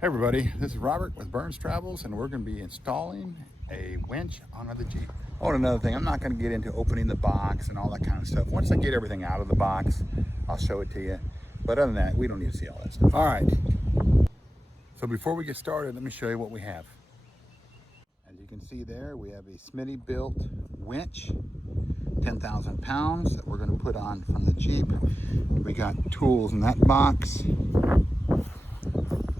Hey everybody, this is Robert with Burns Travels, and we're going to be installing a winch onto the Jeep. Oh, and another thing, I'm not going to get into opening the box and all that kind of stuff. Once I get everything out of the box, I'll show it to you. But other than that, we don't need to see all that stuff. All right, so before we get started, let me show you what we have. As you can see there, we have a SMITTYBILT winch, 10,000 pounds, that we're going to put on from the Jeep. We got tools in that box.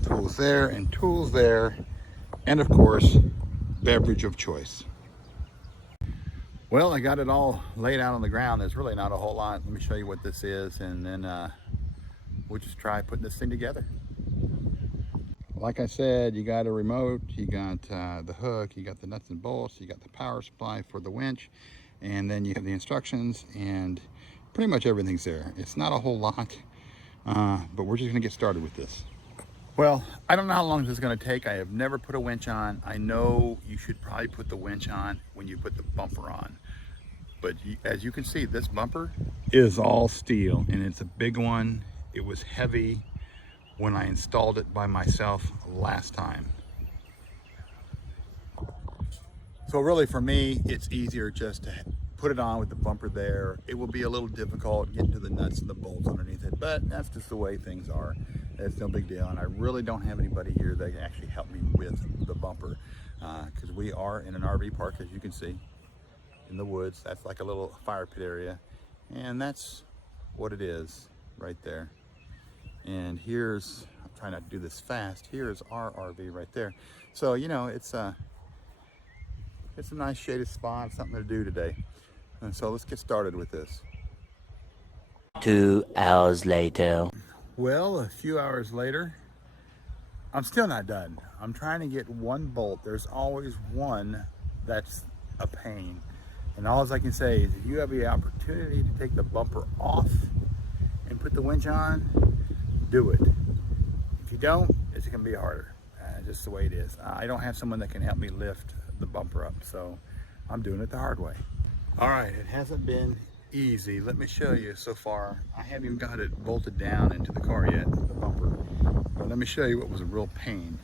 Tools there and tools there, and of course beverage of choice. Well, I got it all laid out on the ground. There's really not a whole lot. Let me show you what this is, and then we'll just try putting this thing together. Like I said, you got a remote, you got the hook, you got the nuts and bolts, you got the power supply for the winch, and then you have the instructions, and pretty much everything's there. It's not a whole lot, but we're just gonna get started with this. Well, I don't know how long this is going to take. I have never put a winch on. I know you should probably put the winch on when you put the bumper on. But as you can see, this bumper is all steel, and it's a big one. It was heavy when I installed it by myself last time. So really for me, it's easier just to put it on with the bumper there. It will be a little difficult getting to the nuts and the bolts underneath it, but that's just the way things are. It's no big deal, and I really don't have anybody here that can actually help me with the bumper because we are in an RV park, as you can see, in the woods. That's like a little fire pit area, and that's what it is right there. And here's, I'm trying not to do this fast, here's our RV right there. So, you know, it's a nice shaded spot, something to do today. And so let's get started with this. 2 hours later. Well, a few hours later, I'm still not done. I'm trying to get one bolt. There's always one that's a pain. And all I can say is if you have the opportunity to take the bumper off and put the winch on, do it. If you don't, it's gonna be harder. Just the way it is. I don't have someone that can help me lift the bumper up, so I'm doing it the hard way. All right, it hasn't been easy. Let me show you so far. I haven't even got it bolted down into the car yet, the bumper. But let me show you what was a real pain.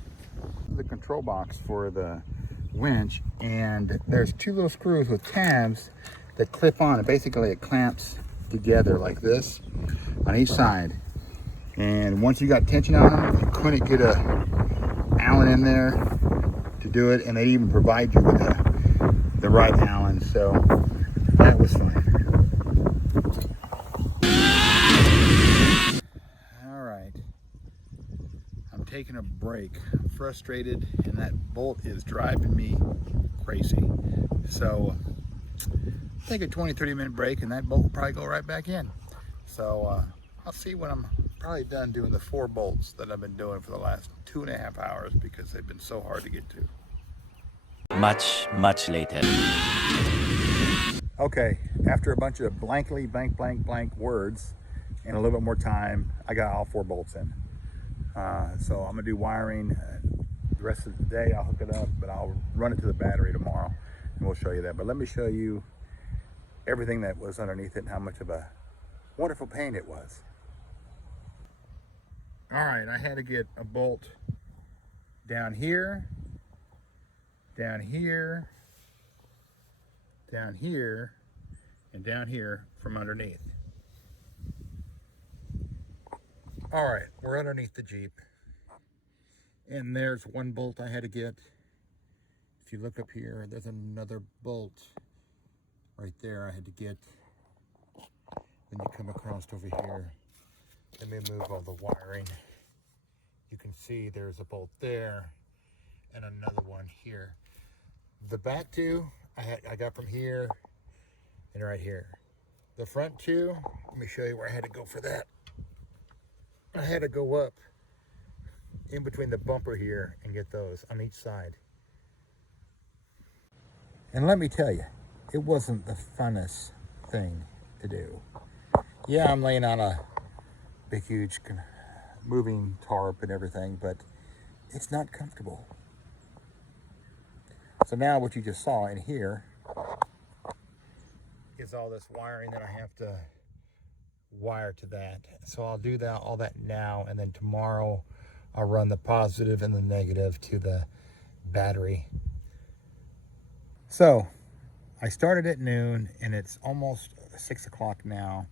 The control box for the winch, and there's two little screws with tabs that clip on, and basically it clamps together like this on each side. And once you got tension on them, you couldn't get a Allen in there to do it, and they even provide you with the right Allen, so that was fun. All right, I'm taking a break. I'm frustrated, and that bolt is driving me crazy. So take a 20-30 minute break, and that bolt will probably go right back in. So I'll see when I'm probably done doing the 4 bolts that I've been doing for the last 2.5 hours because they've been so hard to get to. Much later. Okay, after a bunch of blankly blank words and a little bit more time, I got all 4 bolts in. So I'm gonna do wiring the rest of the day. I'll hook it up, but I'll run it to the battery tomorrow and we'll show you that. But let me show you everything that was underneath it and how much of a wonderful pain it was. All right, I had to get a bolt down here, down here, down here, and down here from underneath. All right, we're underneath the Jeep, and there's one bolt I had to get. If you look up here, there's another bolt right there I had to get. Then you come across over here. Let me move all the wiring. You can see there's a bolt there and another one here. The back two I got from here and right here. The front two, let me show you where I had to go for that. I had to go up in between the bumper here and get those on each side. And let me tell you, it wasn't the funnest thing to do. Yeah, I'm laying on a big, huge moving tarp and everything, but it's not comfortable. So now what you just saw in here is all this wiring that I have to wire to that. So I'll do that, all that now, and then tomorrow I'll run the positive and the negative to the battery. So I started at noon and it's almost 6 o'clock now.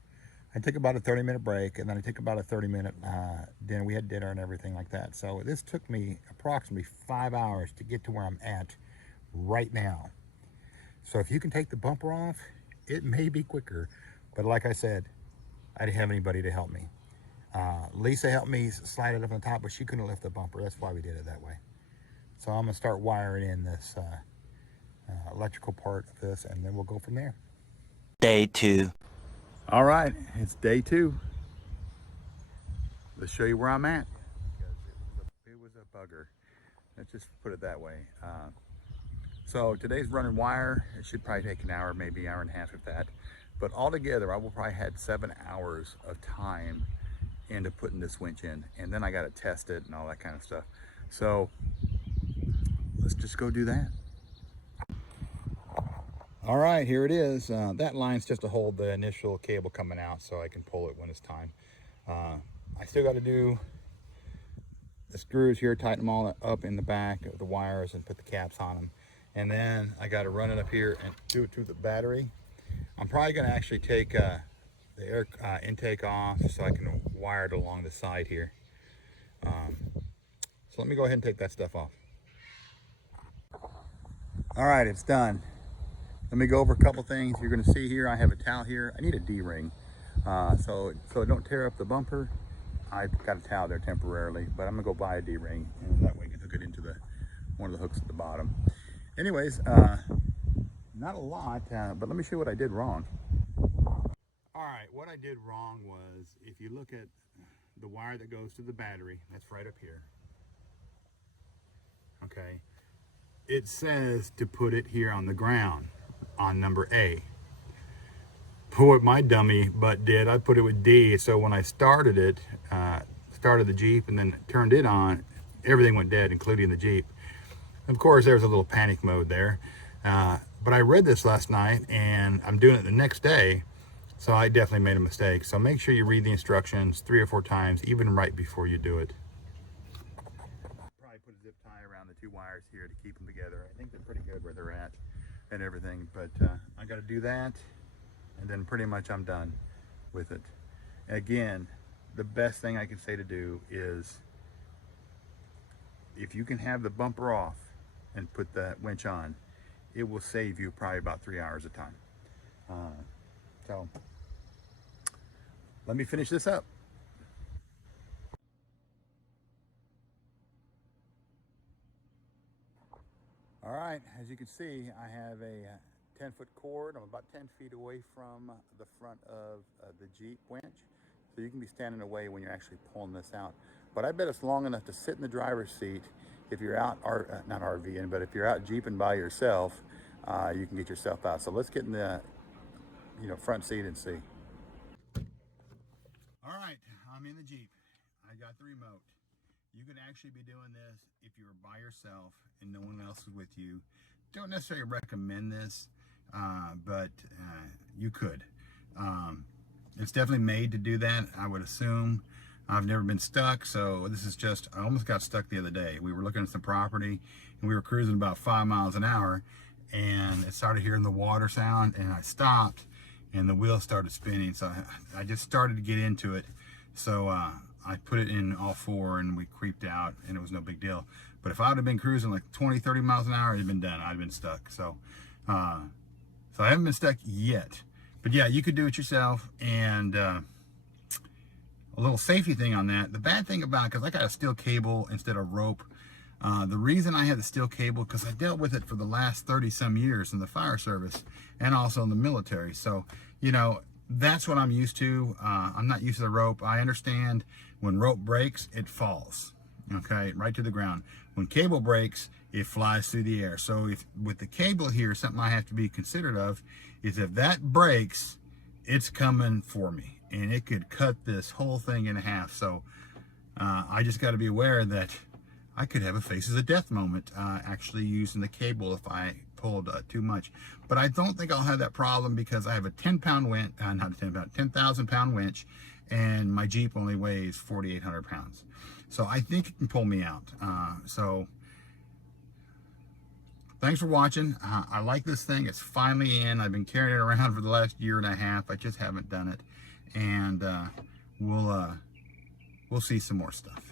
I took about a 30-minute break, and then I took about a 30-minute dinner. We had dinner and everything like that. So this took me approximately 5 hours to get to where I'm at right now. So if you can take the bumper off, it may be quicker. But like I said, I didn't have anybody to help me. Lisa helped me slide it up on top, but she couldn't lift the bumper. That's why we did it that way. So I'm gonna start wiring in this electrical part of this, and then we'll go from there. Day 2. All right, it's day 2. Let's show you where I'm at. It was a bugger. Let's just put it that way. So today's running wire. It should probably take an hour, maybe hour and a half with that. But altogether, I will probably had 7 hours of time into putting this winch in. And then I got to test it and all that kind of stuff. So let's just go do that. All right, here it is. That line's just to hold the initial cable coming out so I can pull it when it's time. I still got to do the screws here, tighten them all up in the back of the wires and put the caps on them. And then I got to run it up here and do it through the battery. I'm probably going to actually take the air intake off so I can wire it along the side here. So let me go ahead and take that stuff off. All right, it's done. Let me go over a couple things. You're going to see here, I have a towel here. I need a D-ring. So it don't tear up the bumper. I've got a towel there temporarily, but I'm going to go buy a D-ring, and that way I can hook it into one of the hooks at the bottom. Anyways, not a lot, but let me show you what I did wrong. All right, what I did wrong was, if you look at the wire that goes to the battery, that's right up here. Okay, it says to put it here on the ground, on number A. But what my dummy butt did, I put it with D, so when I started it, started the Jeep and then turned it on, everything went dead, including the Jeep. Of course, there was a little panic mode there. But I read this last night, and I'm doing it the next day, so I definitely made a mistake. So make sure you read the instructions 3 or 4 times, even right before you do it. Probably put a zip tie around the 2 wires here to keep them together. I think they're pretty good where they're at and everything, but I got to do that, and then pretty much I'm done with it. Again, the best thing I can say to do is, if you can have the bumper off and put the winch on, it will save you probably about 3 hours of time. So let me finish this up. All right, as you can see, I have a 10-foot cord. I'm about 10 feet away from the front of the Jeep winch. So you can be standing away when you're actually pulling this out. But I bet it's long enough to sit in the driver's seat if you're out, not RVing, but if you're out Jeeping by yourself, you can get yourself out. So let's get in the front seat and see. All right, I'm in the Jeep. I got the remote. You could actually be doing this if you were by yourself and no one else is with you. Don't necessarily recommend this, but you could. It's definitely made to do that, I would assume. I've never been stuck, so this is just, I almost got stuck the other day. We were looking at some property and we were cruising about 5 miles an hour, and it started hearing the water sound, and I stopped and the wheel started spinning. So I just started to get into it. So I put it in all 4 and we creeped out, and it was no big deal. But if I would have been cruising like 20, 30 miles an hour, it'd have been done. I'd have been stuck. So I haven't been stuck yet. But yeah, you could do it yourself. And a little safety thing on that. The bad thing about it, because I got a steel cable instead of rope. The reason I had the steel cable, because I dealt with it for the last 30 some years in the fire service and also in the military. So, that's what I'm used to. I'm not used to the rope. I understand when rope breaks, it falls, okay, right to the ground. When cable breaks, it flies through the air. So if with the cable here, something I have to be considerate of is if that breaks, it's coming for me, and it could cut this whole thing in half. So I just got to be aware that I could have a faces of death moment actually using the cable if I pulled too much. But I don't think I'll have that problem because I have a 10-pound winch, not a 10-pound, 10,000-pound winch, and my Jeep only weighs 4,800 pounds. So I think it can pull me out. So thanks for watching. I like this thing. It's finally in. I've been carrying it around for the last year and a half. I just haven't done it. And we'll see some more stuff.